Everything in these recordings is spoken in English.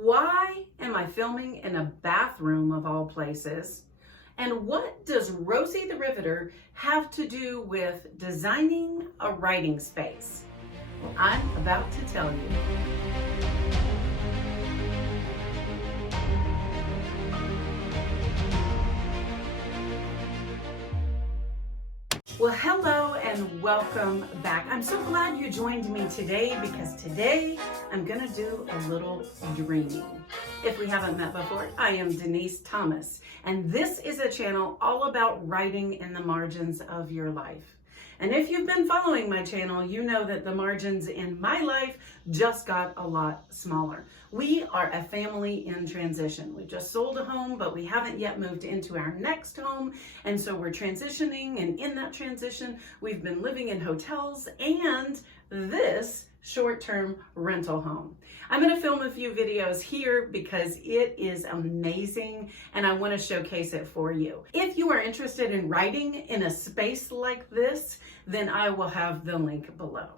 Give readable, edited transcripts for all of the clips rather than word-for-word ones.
Why am I filming in a bathroom of all places? And what does Rosie the Riveter have to do with designing a writing space? Well, I'm about to tell you. Well, hello and welcome back. I'm so glad you joined me today because today I'm gonna do a little dreaming. If we haven't met before, I am Denis'Thomas, and this is a channel all about writing in the margins of your life. And if you've been following my channel, you know that the margins in my life just got a lot smaller. We are a family in transition. We just sold a home, but we haven't yet moved into our next home. And so we're transitioning, and in that transition, we've been living in hotels and this short-term rental home. I'm going to film a few videos here because it is amazing and I want to showcase it for you. If you are interested in writing in a space like this, then I will have the link below.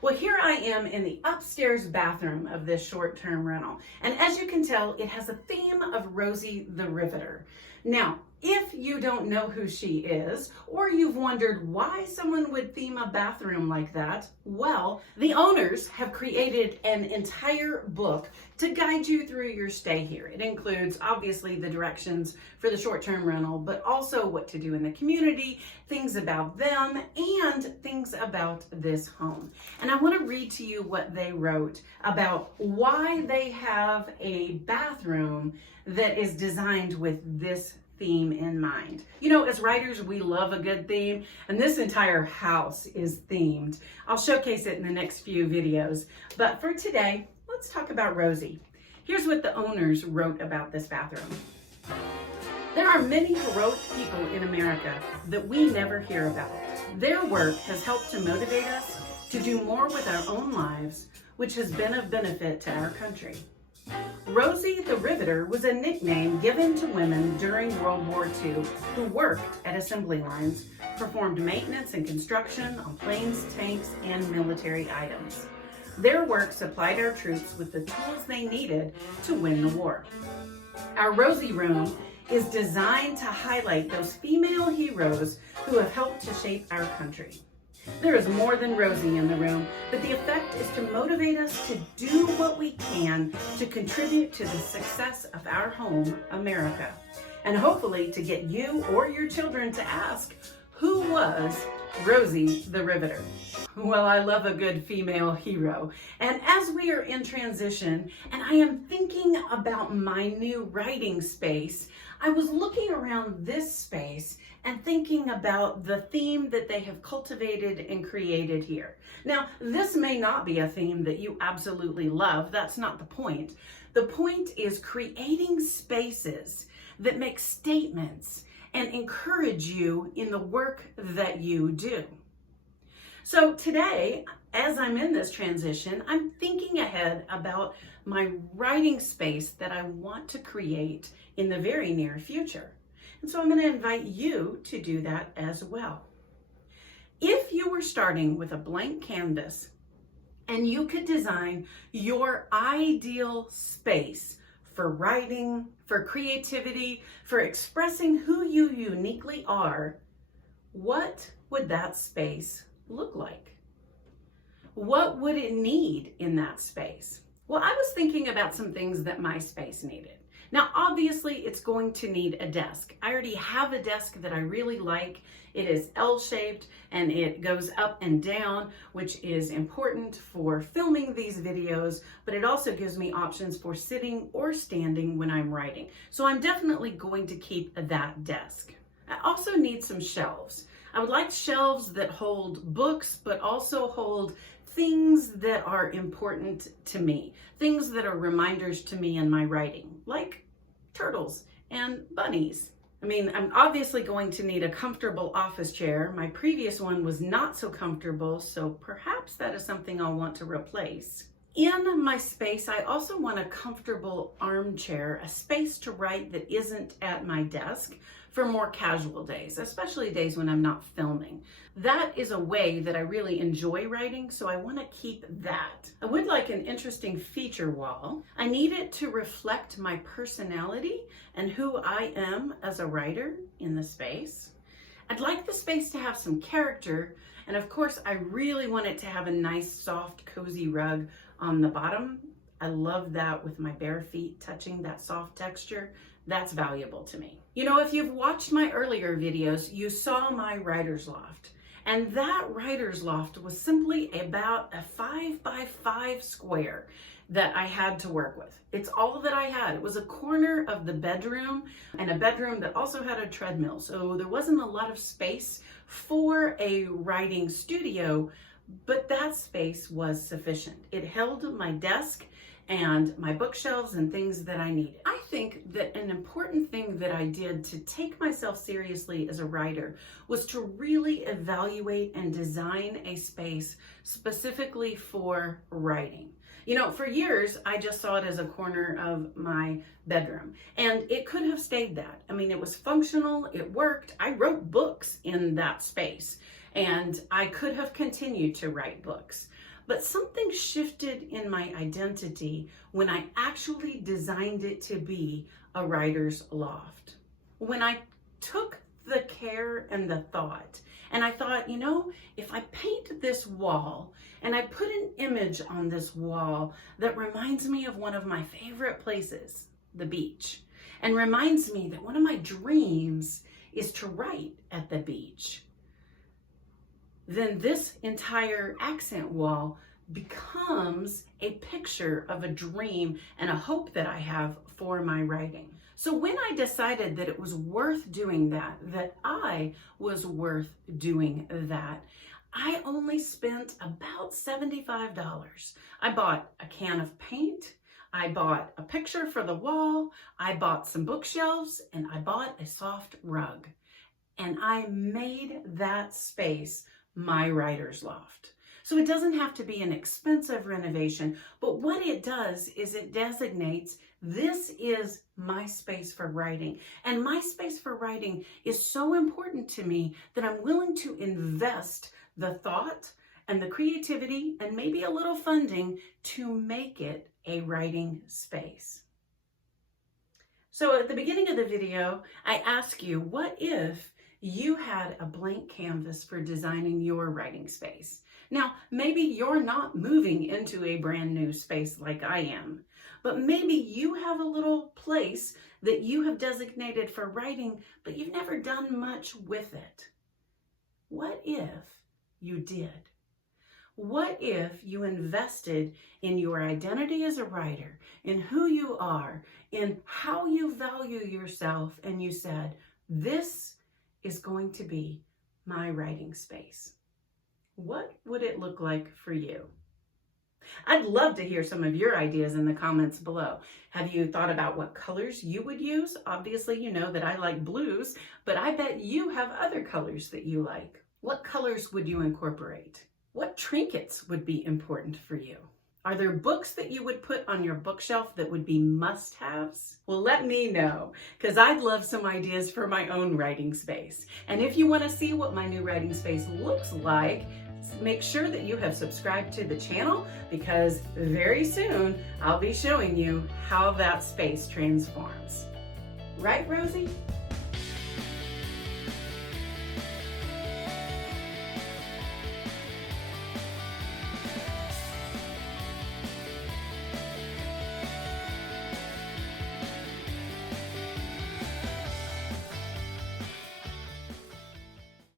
Well, here I am in the upstairs bathroom of this short-term rental. And as you can tell, it has a theme of Rosie the Riveter. Now, if you don't know who she is, or you've wondered why someone would theme a bathroom like that, well, the owners have created an entire book to guide you through your stay here. It includes, obviously, the directions for the short-term rental, but also what to do in the community, things about them, and things about this home. And I want to read to you what they wrote about why they have a bathroom that is designed with this theme in mind. You know, as writers, we love a good theme, and this entire house is themed. I'll showcase it in the next few videos, but for today, let's talk about Rosie. Here's what the owners wrote about this bathroom. There are many heroic people in America that we never hear about. Their work has helped to motivate us to do more with our own lives, which has been of benefit to our country. Rosie the Riveter was a nickname given to women during World War II who worked at assembly lines, performed maintenance and construction on planes, tanks, and military items. Their work supplied our troops with the tools they needed to win the war. Our Rosie Room is designed to highlight those female heroes who have helped to shape our country. There is more than Rosie in the room, but the effect is to motivate us to do what we can to contribute to the success of our home, America, and hopefully to get you or your children to ask, who was Rosie the Riveter? Well, I love a good female hero. And as we are in transition and I am thinking about my new writing space, I was looking around this space and thinking about the theme that they have cultivated and created here. Now, this may not be a theme that you absolutely love. That's not the point. The point is creating spaces that make statements and encourage you in the work that you do. So today, as I'm in this transition, I'm thinking ahead about my writing space that I want to create in the very near future. And so I'm going to invite you to do that as well. If you were starting with a blank canvas and you could design your ideal space for writing, for creativity, for expressing who you uniquely are, what would that space look like? What would it need in that space? Well, I was thinking about some things that my space needed. Now, obviously, it's going to need a desk. I already have a desk that I really like. It is L-shaped and it goes up and down, which is important for filming these videos, but it also gives me options for sitting or standing when I'm writing. So I'm definitely going to keep that desk. I also need some shelves. I would like shelves that hold books, but also hold things that are important to me, things that are reminders to me in my writing, like turtles and bunnies. I mean, I'm obviously going to need a comfortable office chair. My previous one was not so comfortable, so perhaps that is something I'll want to replace. In my space, I also want a comfortable armchair, a space to write that isn't at my desk for more casual days, especially days when I'm not filming. That is a way that I really enjoy writing, so I want to keep that. I would like an interesting feature wall. I need it to reflect my personality and who I am as a writer in the space. I'd like the space to have some character, and of course, I really want it to have a nice, soft, cozy rug on the bottom. I love that with my bare feet touching that soft texture. That's valuable to me. You know, if you've watched my earlier videos, you saw my writer's loft. And that writer's loft was simply about a 5x5 square that I had to work with. It's all that I had. It was a corner of the bedroom, and a bedroom that also had a treadmill. So there wasn't a lot of space for a writing studio, but that space was sufficient. It held my desk and my bookshelves and things that I needed. I think that an important thing that I did to take myself seriously as a writer was to really evaluate and design a space specifically for writing. You know, for years, I just saw it as a corner of my bedroom, and it could have stayed that. I mean, it was functional, it worked. I wrote books in that space, and I could have continued to write books. But something shifted in my identity when I actually designed it to be a writer's loft. When I took the care and the thought, and I thought, you know, if I paint this wall and I put an image on this wall that reminds me of one of my favorite places, the beach, and reminds me that one of my dreams is to write at the beach, then this entire accent wall becomes a picture of a dream and a hope that I have for my writing. So when I decided that it was worth doing that, that I was worth doing that, I only spent about $75. I bought a can of paint, I bought a picture for the wall, I bought some bookshelves, and I bought a soft rug. And I made that space my writer's loft. So it doesn't have to be an expensive renovation, but what it does is it designates this is my space for writing. And my space for writing is so important to me that I'm willing to invest the thought and the creativity and maybe a little funding to make it a writing space. So at the beginning of the video, I ask you, what if you had a blank canvas for designing your writing space? Now, maybe you're not moving into a brand new space like I am, but maybe you have a little place that you have designated for writing, but you've never done much with it. What if you did? What if you invested in your identity as a writer, in who you are, in how you value yourself, and you said, this is going to be my writing space? What would it look like for you? I'd love to hear some of your ideas in the comments below. Have you thought about what colors you would use? Obviously, you know that I like blues, but I bet you have other colors that you like. What colors would you incorporate? What trinkets would be important for you? Are there books that you would put on your bookshelf that would be must-haves? Well, let me know, because I'd love some ideas for my own writing space. And if you want to see what my new writing space looks like, make sure that you have subscribed to the channel, because very soon I'll be showing you how that space transforms. Right, Rosie?